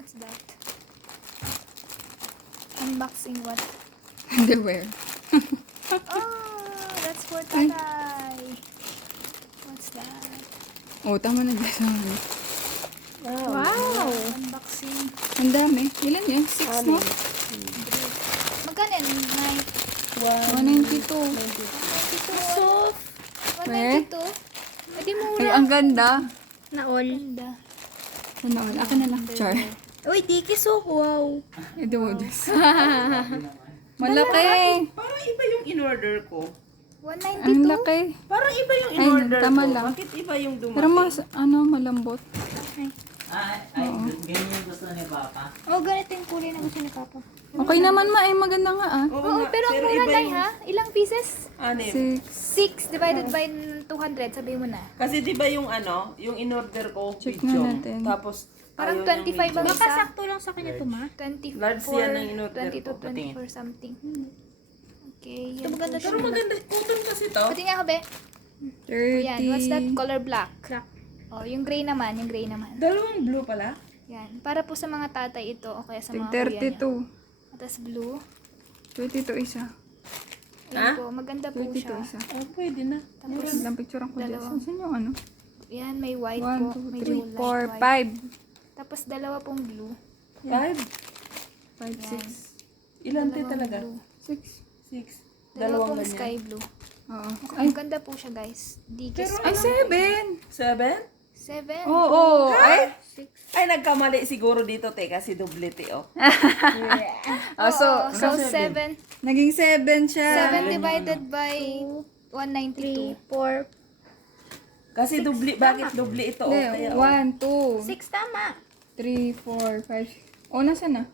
What's that? Unboxing what? Underwear. Oh, that's for tatay. What's that? Oh, tama na dyan. Wow! Unboxing. Ang dami. Ilan yan? 6, no? Magkano yan? 192. 192. Soft. 192? Pwede mura. Ay, ang ganda. Na all. Ganda. Ano, akin na lang. Char. Uy, dickies oh. Wow. Ito, Diyos. Malaki. Parang iba yung in-order ko. 192? Ang laki. Parang iba yung Ay, in-order tama ko. lang. Bakit iba yung dumating? Pero mas, malambot. Ganyan yung gusto ni Papa. Oh, ganito yung kulay na gusto ni Papa. Okay naman maganda nga ah. Oo, nga, pero ang mura iba tayo yung- ha? Ilang pieces? Anim. 6. 6 divided by 200. Sabihin mo na. Kasi di ba yung yung in-order ko, Check medium. nga natin. Tapos, Parang ayaw niyang 25 ang medium. Baka isa. sakto lang sa kanya to, ma. 24. Large yan ang in-order 22, ko. Patingin. 24 something. Okay. Ito Yan maganda po Pero siya. maganda, cotton kasi to. Pati nga ako, be. 30. Yan. What's that? Color black. Black. Oh, yung gray naman. Yung gray naman. Dalawang blue pala. Yan. Para po sa mga tatay ito o kaya sa Tig mga kuya niya. 32. Tapos blue. 22 isa. Yan po. Maganda po 22 siya. isa. Oh, pwede na. Tapos, Ilang picture ang ko dyan. Dalawang. Saan yung ano? yan. May white 1, po. 2, Medyo 3, light 4, white. 5. Tapos dalawa pong blue. 5. 5, Yan. 6. Ilan te Dalawang talaga? blue. 6. 6. Dalawa Dalawang pong sky ganyan. blue. Oo. Ay, Ay, maganda po siya, guys. Dickies. ay 7. 7? 7. Oo. Ay. Ay, nagkamali siguro dito, te, kasi dublete, oh. Oh, So 7. naging 7 siya. 7 divided by 192. 4. Kasi bakit dubli ito, oh? Kaya, oh. 1, 2, 6 tama. 3, 4, 5. Oh, nasa na?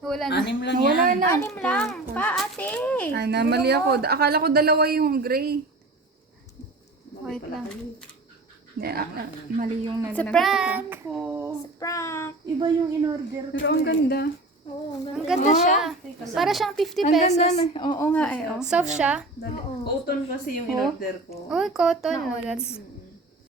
Wala na. 6 lang Wala yan. na. 6 lang. Pa, ate. Ay, namali ako. Akala ko dalawa yung gray. Wait lang. Hindi, mali yung It's a nalagay. prank. Oh, Sa prank. iba yung in-order ko. Pero ang ganda. Oo, ang Ang ganda. ganda siya. Para siyang 50 Ang ganda pesos. na. Oo nga eh. Oh. Soft siya. Cotton kasi yung in-order ko. Oh, cotton. Oh, that's